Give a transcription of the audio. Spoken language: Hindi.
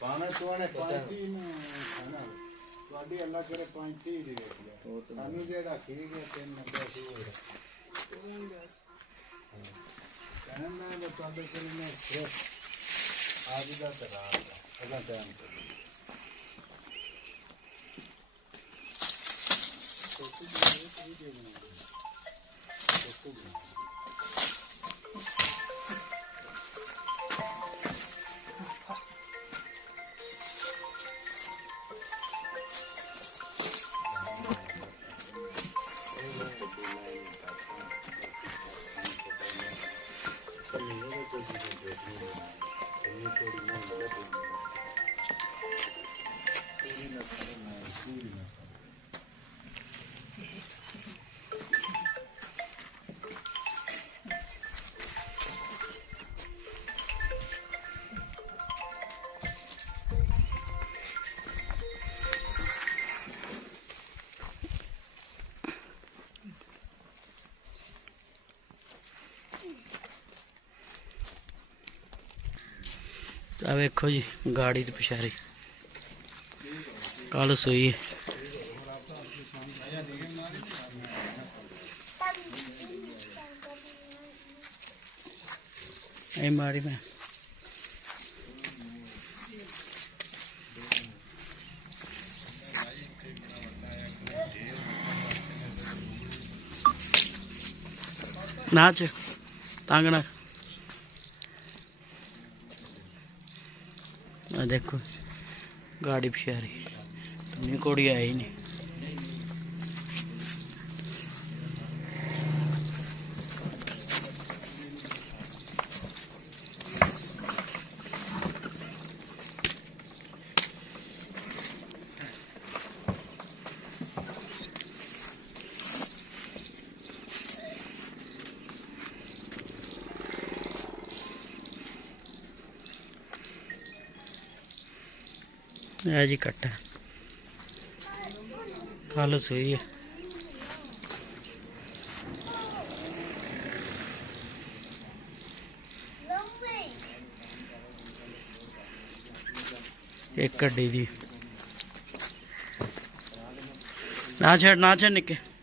पाना तुआने 35 ਨੂੰ ਖਾਣਾ ਤੁਹਾਡੀ ਅੱਲਾ ਕਰੇ 35 ਦੀ ਵੇਖ ਲਿਆ ਸਾਨੂੰ ਜਿਹੜਾ ਠੀਕ ਹੈ 390 ਸੀ ਹੋਇਆ कहना है ਤੁਹਾਡੇ ਕੋਲ ਨੇ ਸਿਰਫ आज ਦਾ ਤਰਾਰ ਅਗਾ ਟਾਈਮ आ वेखो जी गाड़ी तो पिछारी कल सोई है मारी मैं नाच तांगना देखो गाड़ी पिछारी तो कोड़ी आई नहीं है जी कट्टा कल सोई है एक कड्डी जी ना छेड़ निके